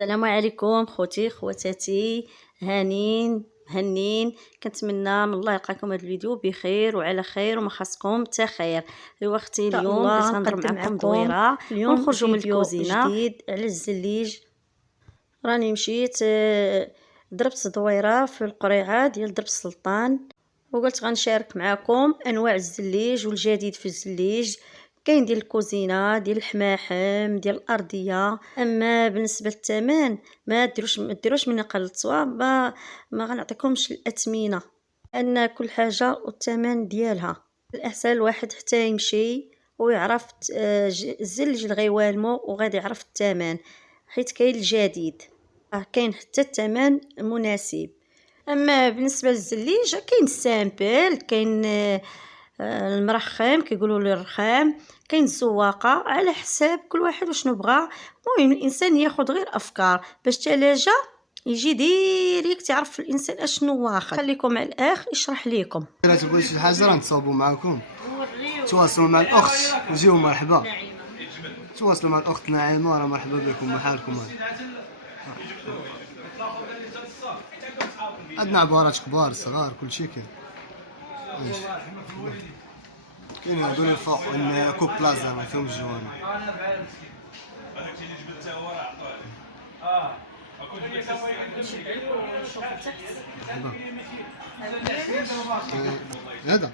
السلام عليكم خوتي خواتاتي، هانين كنتمنى من الله يلقاكم هذا الفيديو بخير وعلى خير وما خاصكم حتى خير. ايوا اختي اليوم بغيت نهضر معكم دويره اليوم ونخرجوا من الكوزينه جديد على الزليج. راني مشيت ضربت دويره في القريعه ديال درب السلطان، وقلت غنشارك معكم انواع الزليج والجديد في الزليج. كاين ديال الكوزينه ديال الحماحم ديال الارضيه. اما بالنسبه للثمن ما ديروش من اقل الصواب، ما غنعطيكمش الاثمنه ان كل حاجه والثمن ديالها. الاحسن الواحد حتى يمشي ويعرف الزلج اللي غيوالمو وغادي يعرف الثمن، حيت كاين الجديد كاين حتى الثمن مناسب. اما بالنسبه للزليج كاين السامبل، كاين المرخم كيقولوا له الرخام، كاين الزواقه، على حساب كل واحد وشنو بغى. المهم الانسان ياخذ غير افكار باش تلاجا يجي ديريكت تعرف الانسان اشنو واخد. خليكم مع الاخ يشرح لكم. الا تبغيو شي حاجه راه نتصاوبوا معكم، تواصلوا مع الاخت وجيو مرحبا. تواصلوا مع الاخت نعيمه، راه مرحبا بكم محالكم. عندنا عبارات كبار صغار كلشي كاين. كاين هادو اللي فوق كوب بلازا ما فيهمش جوانب. هذا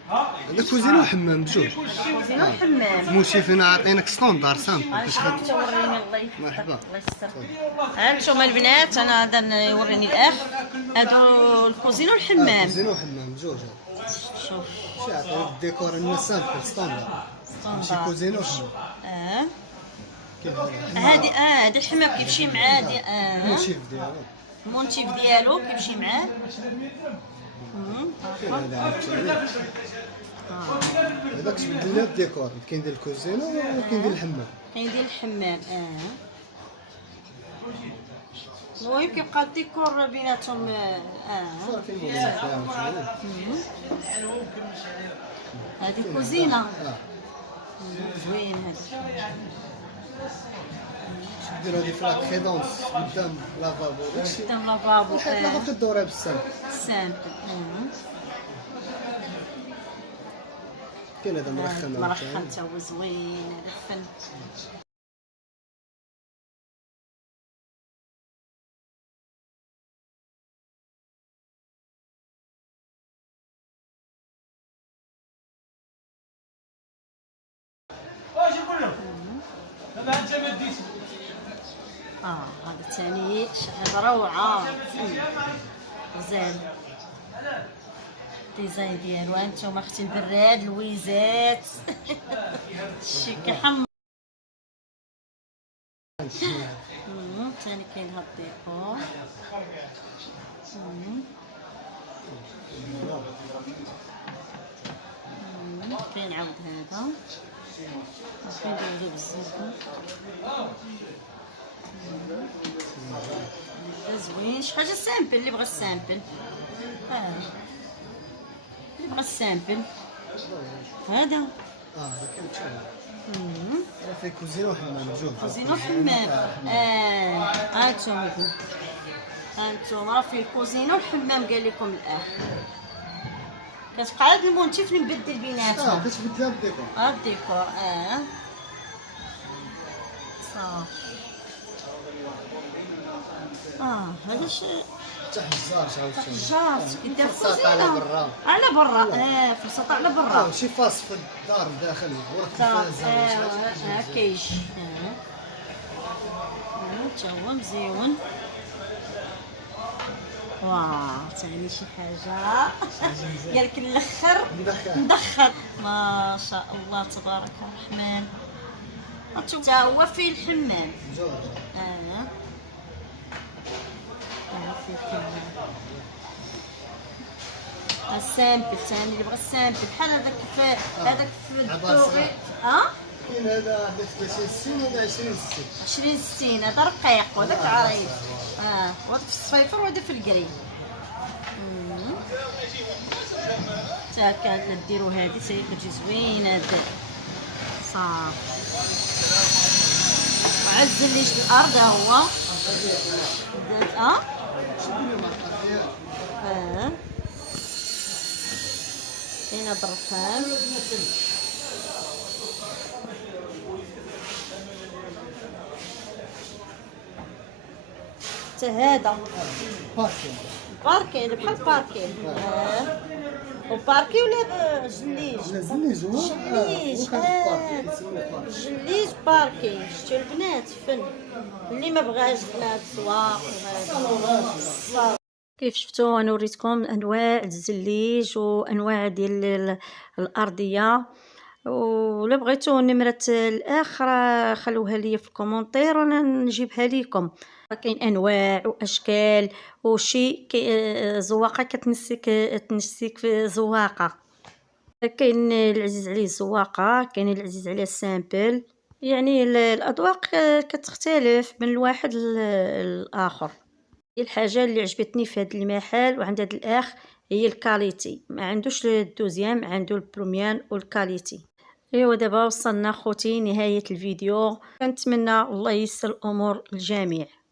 كوزينه وحمام بجوج. كوزينه وحمام. موشي فينا عاطينك ستوندار سامبل باش توريني الله مرحبا. الله يستر. هانتوما البنات، انا غادا يوريني الاخ هادو الكوزينه والحمام. كوزينه وحمام بجوج. شوف شي عطيك الديكور الناس سامبل ستوندار، ماشي كوزينه وحمام. هادي هادي الحمام كيمشي مع هادي الموتيف ديالو، المونتيف ديالو كيمشي معاه. هذاك تبدل لها الديكور، كاين ديال الكوزينه وكاين ديال الحمام. كاين ديال الحمام. المهم كيبقى الديكور بيناتهم. هذه كوزينه زوين. هذا دير هادي في لاكريدونس قدام لافابو، داكشي قدام لافابو كتلاقى كدورها بالسامبل. كاين هذا مرخم تا هو زوين. هذا الفن. هذا الثاني هذا روعه غزال. الديزاين ديالو هانتوما اختي البراد الويزات شي كيحمر. ثاني كاين هاد الديكور. كاين عاود هذا كنديرو بالزيتون. هذا زوين، شي حاجه سامبل. اللي بغى السامبل اللي بغى السامبل هذا. هذا كيتشابه. راه فيه كوزينه وحمام بجوج. كوزينه وحمام. هانتوما راه فيه الكوزينه والحمام قال لكم الاخ. كتبقى هاد المونتيف اللي مبدل بيناتهم. كتبدل الديكور. الديكور صافي. هذا شي حتى حجار حجار كيدير فرصات على برا. على برا. فرصات على برا. شي فاس في الدار الداخلي ورك الفازه. كيجي تا هو مزيون. ثاني شي حاجه قالك الاخر مدخر. ما شاء الله تبارك الرحمن. حتى هو فيه الحمام. السامبل ثاني اللي بغى السامبل بحال هذاك في الدوغي. كاين هذا 30 60 وهذا 20 60. 20 60 هذا رقيق وهذاك عريض. وهذا في الصفيفر وهذا في الكري. حتى هكا ديروا هذه حتى هي كتجي زوينه. صافي. وعز اللي الارض ها هو هنا برفان حتى هذا باركين بحال باركين. وباركي ولا جليج؟ جليج هو جليج باركي. شتو البنات فن اللي ما بغاش بنات سواق وهذا. كيف شفتوا انا وريتكم انواع الزليج وانواع ديال الارضيه، ولا بغيتو نمره الاخرى خلوها لي في الكومونتير وانا نجيبها لكم. كاين انواع واشكال وشي زواقه تنسيك في زواقه. كاين العزيز عليه الزواقه، كاين العزيز عليه السامبل، يعني الاذواق كتختلف من الواحد للاخر. الحاجه اللي عجبتني في هذا المحل وعند هذا الاخ هي الكاليتي، ما عندوش الدوزيام، عنده البروميان والكاليتي. ايوا دابا وصلنا خوتي نهايه الفيديو، كنتمنى الله ييسر الامور للجميع.